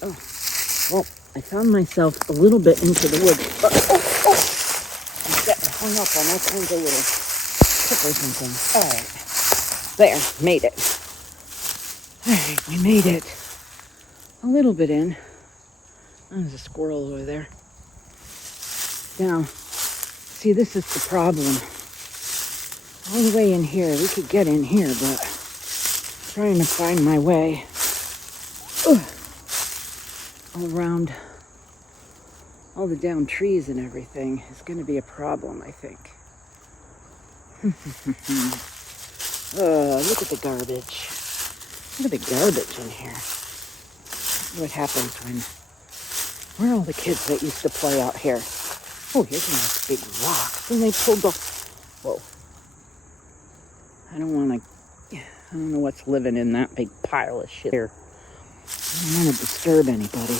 Oh, well, I found myself a little bit into the woods. But, I'm getting hung up on all kinds of little clippers and things. All right. There, made it. All right, we made it. A little bit in. There's a squirrel over there. Now, see, this is the problem. All the way in here, we could get in here, but trying to find my way all around all the down trees and everything is going to be a problem, I think. Look at the garbage. Look at the garbage in here. What happens when... Where are all the kids that used to play out here? Oh, here's a nice big rock. Then they pulled the... Whoa. I don't know what's living in that big pile of shit here. I don't want to disturb anybody.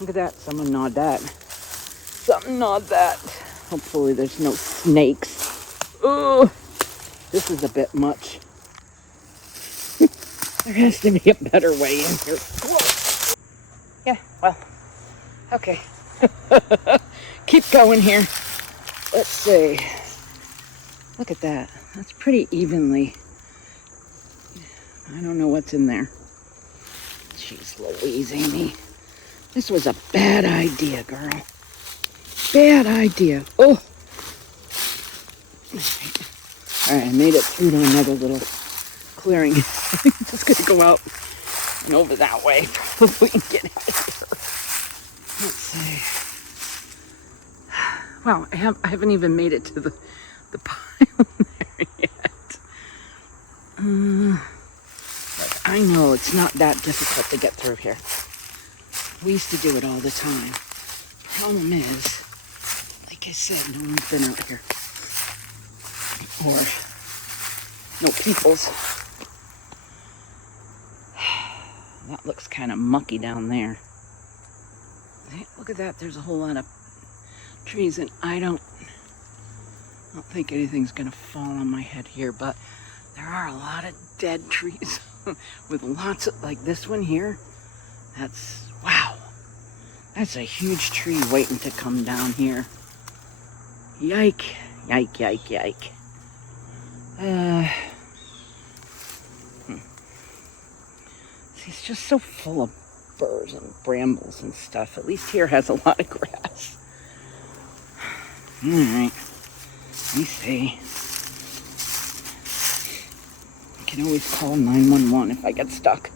Look at that. Someone gnawed that. Something gnawed that. Hopefully there's no snakes. Oh, this is a bit much. There has to be a better way in here. Whoa. Yeah, well, okay. Keep going here. Let's see. Look at that. That's pretty evenly. I don't know what's in there. Jeez Louise, Amy. This was a bad idea, girl. Bad idea. Oh. All right, I made it through to another little clearing. I'm just going to go out and over that way. Probably get out of here. Let's see. Wow, I haven't even made it to the pile there yet. But I know it's not that difficult to get through here. We used to do it all the time. Problem is, like I said, no one's been out here. Or no peoples. That looks kind of mucky down there. Hey, look at that. There's a whole lot of trees, and I don't think anything's gonna fall on my head here, but there are a lot of dead trees with lots of, like this one here. That's, wow. That's a huge tree waiting to come down here. Yike, yike, yike, yike. See, it's just so full of burrs and brambles and stuff. At least here has a lot of grass. All right, let me see. I can always call 911 if I get stuck.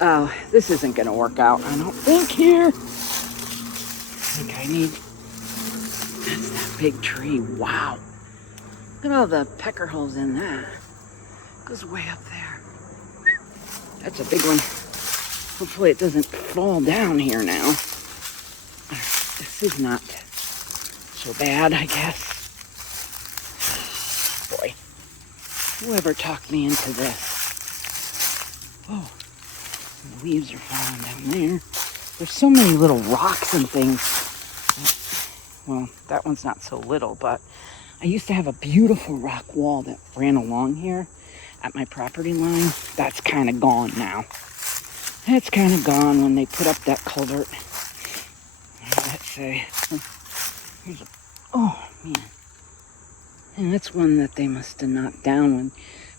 Oh, this isn't gonna work out, I don't think here. I think I need... That's that big tree, wow. Look at all the pecker holes in that. It goes way up there. That's a big one. Hopefully it doesn't fall down here now. This is not so bad, I guess. Boy, whoever talked me into this. Oh, the leaves are falling down there. There's so many little rocks and things. Well, that one's not so little, but I used to have a beautiful rock wall that ran along here at my property line. That's kind of gone now. That's kind of gone when they put up that culvert. Let's see. Here's a, oh, man. And that's one that they must have knocked down when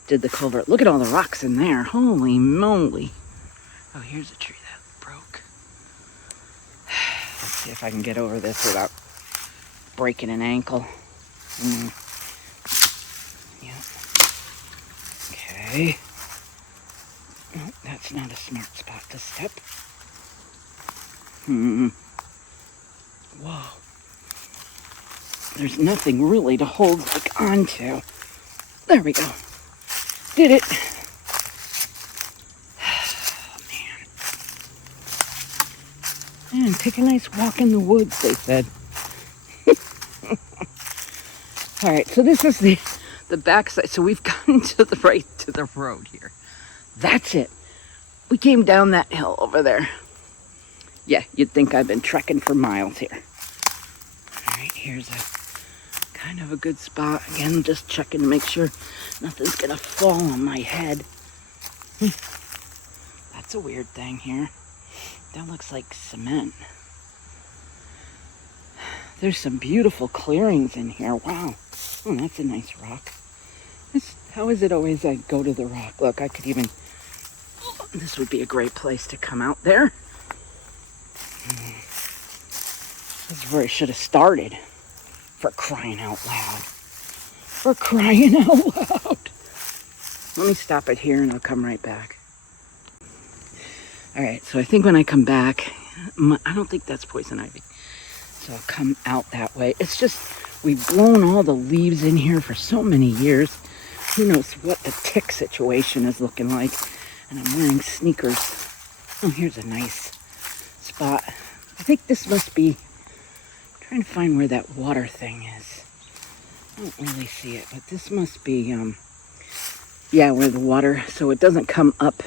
did the culvert. Look at all the rocks in there. Holy moly. Oh, here's a tree that broke. Let's see if I can get over this without breaking an ankle. Yeah. Okay. Oh, that's not a smart spot to step. Whoa. There's nothing really to hold like onto. There we go. Did it. Oh, man. Man, take a nice walk in the woods, they said. All right, so this is the backside. So we've gotten to the right to the road here. That's it. We came down that hill over there. Yeah, you'd think I've been trekking for miles here. All right, here's a kind of a good spot. Again, just checking to make sure nothing's gonna fall on my head. that's a weird thing here. That looks like cement. There's some beautiful clearings in here. Wow. Oh, that's a nice rock. How is it always I go to the rock? Look, I could even... This would be a great place to come out there. This is where I should have started. For crying out loud. For crying out loud. Let me stop it here and I'll come right back. Alright, so I think when I come back, I don't think that's poison ivy. So I'll come out that way. It's just, we've blown all the leaves in here for so many years. Who knows what the tick situation is looking like. And I'm wearing sneakers. Oh, here's a nice spot. I think this must be, I'm trying to find where that water thing is. I don't really see it, but this must be, yeah, where the water, so it doesn't come up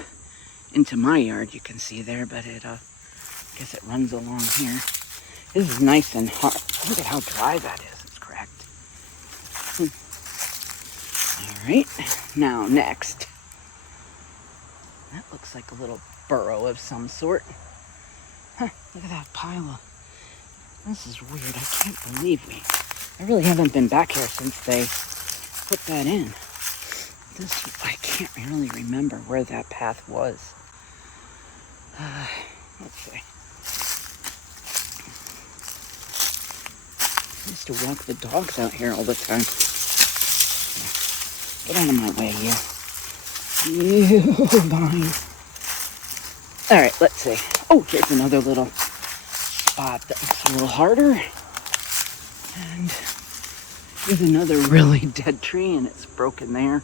into my yard, you can see there, but it, I guess it runs along here. This is nice and hard. Look at how dry that is. It's cracked. All right, now next. That looks like a little burrow of some sort. Huh, look at that pile of... This is weird. I can't believe I really haven't been back here since they put that in. I can't really remember where that path was. Let's see. I used to walk the dogs out here all the time. Get out of my way, you. You vine. All right, let's see. Oh, here's another little spot that looks a little harder. And here's another really dead tree, and it's broken there.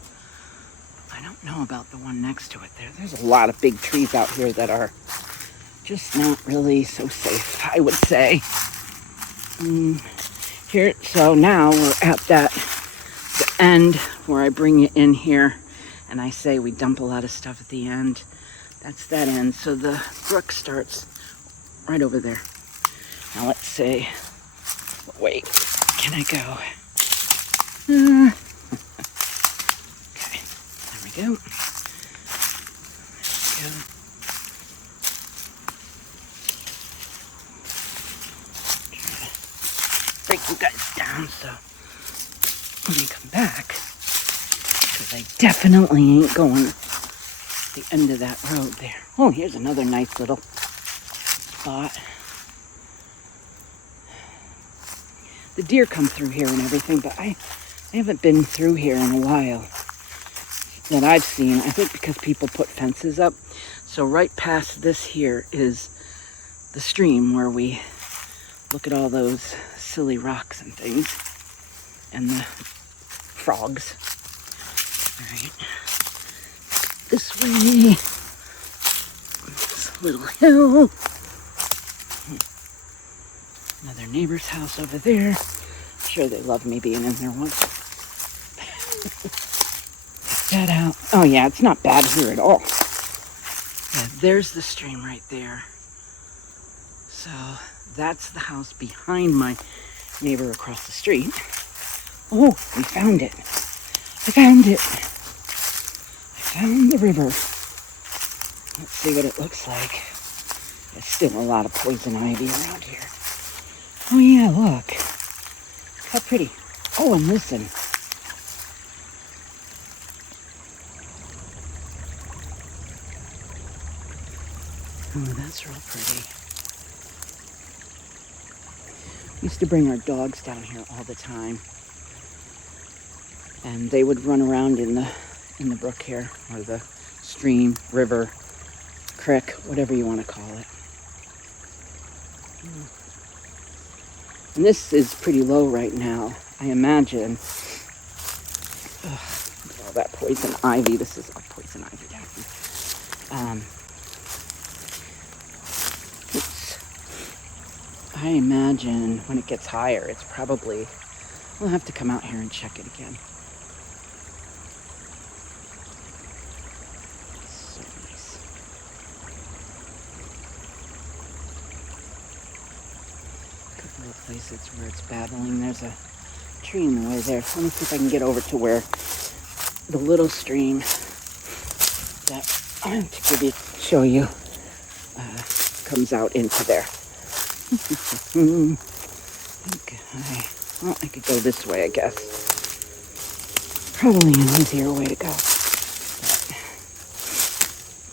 I don't know about the one next to it there. There's a lot of big trees out here that are just not really so safe, I would say. Here, so now we're at the end where I bring you in here and I say we dump a lot of stuff at the end. That's that end. So the brook starts right over there. Now let's see. Wait, can I go? Okay, there we go. There we go. Break you guys down so when I come back, because I definitely ain't going the end of that road there. Oh, here's another nice little spot. The deer come through here and everything, but I haven't been through here in a while that I've seen. I think because people put fences up. So right past this here is the stream where we look at all those silly rocks and things and the frogs. All right, this way, this little hill, another neighbor's house over there. I'm sure they love me being in there once. Check that out. Oh yeah, it's not bad here at all. Yeah, there's the stream right there. So that's the house behind my neighbor across the street. Oh, we found it. I found it. I found the river. Let's see what it looks like. There's still a lot of poison ivy around here. Oh yeah, look. How pretty. Oh, and listen. Oh, that's real pretty. We used to bring our dogs down here all the time. And they would run around in the brook here, or the stream, river, creek, whatever you want to call it. And this is pretty low right now. I imagine. Look at all that poison ivy. This is all poison ivy down here. I imagine when it gets higher, it's probably, we'll have to come out here and check it again. So nice. A couple of places where it's babbling. There's a tree in the way there. Let me see if I can get over to where the little stream that I have to show you. Comes out into there. Okay. Well, I could go this way, I guess. Probably an easier way to go.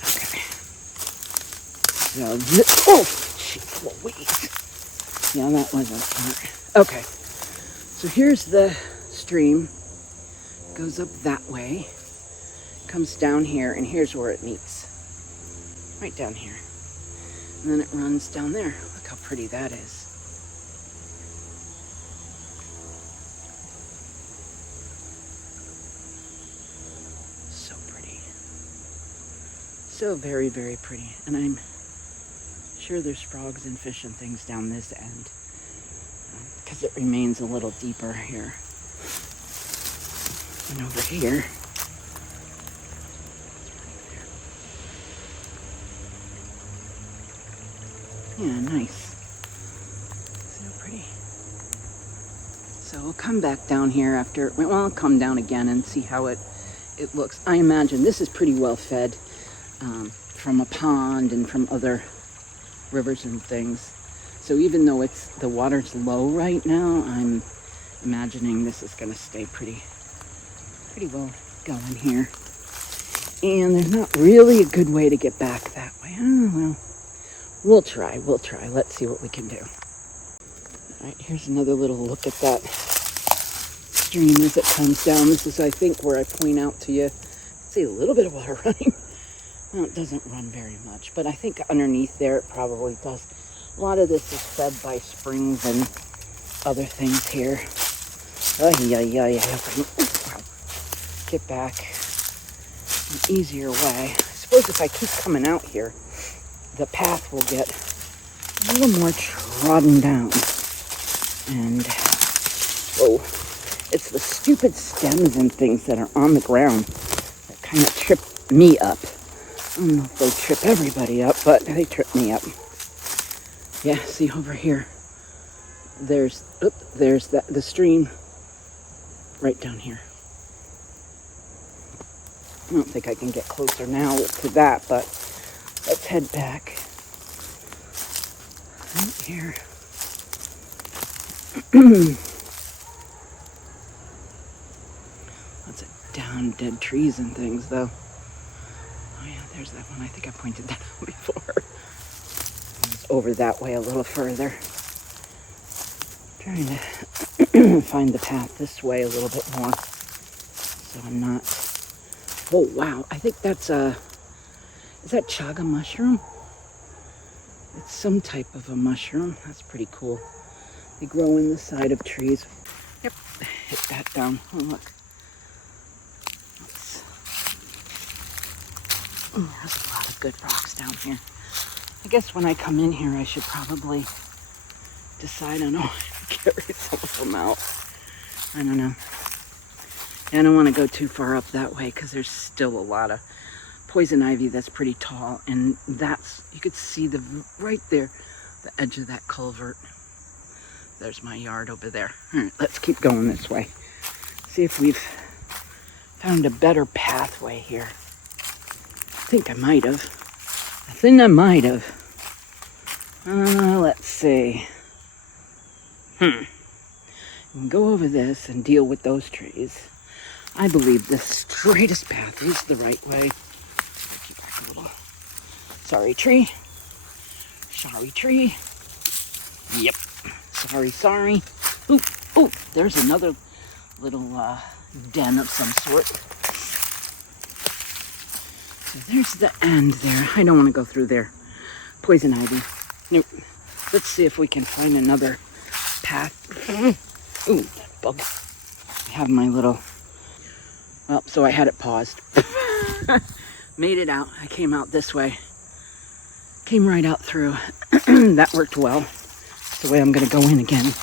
Okay. So oh, jeez Louise. Yeah, that wasn't smart. Okay. So here's the stream. Goes up that way. Comes down here, and here's where it meets. Right down here. And then it runs down there. Look how pretty that is. So pretty. So very, very pretty. And I'm sure there's frogs and fish and things down this end. Because it remains a little deeper here. And over here. Yeah, nice. So pretty. So we'll come back down here after, well, I'll come down again and see how it looks. I imagine this is pretty well fed from a pond and from other rivers and things. So even though the water's low right now, I'm imagining this is going to stay pretty well going here. And there's not really a good way to get back that way. Oh, well. We'll try. Let's see what we can do. All right, here's another little look at that stream as it comes down. This is, I think, where I point out to you. See a little bit of water running. Well, it doesn't run very much, but I think underneath there it probably does. A lot of this is fed by springs and other things here. Oh, yeah. Get back an easier way. I suppose if I keep coming out here, the path will get a little more trodden down. And, oh, it's the stupid stems and things that are on the ground that kind of trip me up. I don't know if they trip everybody up, but they trip me up. Yeah, see over here. There's the stream right down here. I don't think I can get closer now to that, but let's head back right here. Lots of down dead trees and things, though. Oh yeah, there's that one. I think I pointed that out before. It's over that way a little further. Trying to find the path this way a little bit more, so I'm not. Oh wow! I think that's a. Is that chaga mushroom? It's some type of a mushroom. That's pretty cool. They grow in the side of trees. Yep, hit that down. Oh, look. There's a lot of good rocks down here. I guess when I come in here, I should probably decide on how to carry some of them out. I don't know. I don't want to go too far up that way because there's still a lot of poison ivy that's pretty tall, and you could see right there, the edge of that culvert. There's my yard over there. All right, let's keep going this way. See if we've found a better pathway here. I think I might have. Let's see. We can go over this and deal with those trees. I believe the straightest path is the right way. Keep back a little. Sorry, tree. Yep. Sorry. Ooh, there's another little den of some sort. So there's the end there. I don't want to go through there. Poison ivy. Nope. Let's see if we can find another path. Ooh, that bug. I have my little. Well, so I had it paused. Made it out. I came out this way. Came right out through. That worked well. That's the way I'm going to go in again.